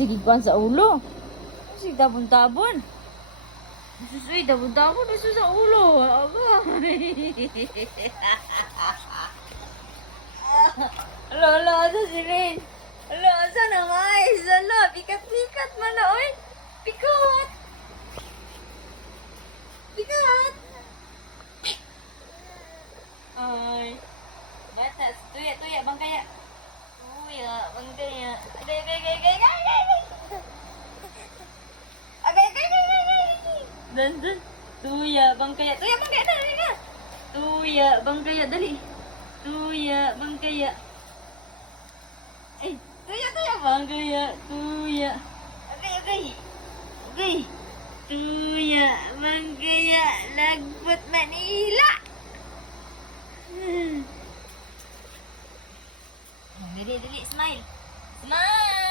sige kuan sa ulo. Sige tabon-tabon. Susuy, tabon-tabon. Susuy sa ulo. Aba. Alo, alo, asa si Rain? Alo, asa na mais? Alo, pikat-pikat man na, oy. Pikat! Pikat! Ay. Batas, tuya, bang kaya? Tuya, bang kaya? Agay. Dan. Tuya, bang kaya? Tuya, bang kaya? Dali ka. Tuya, bang kaya? Dali. Tuya, bang kaya? Eh, tuya, bang kaya? Tuya. Agay. Tuya, bang kaya? Lagbot Manila. Dali, smile. Smile!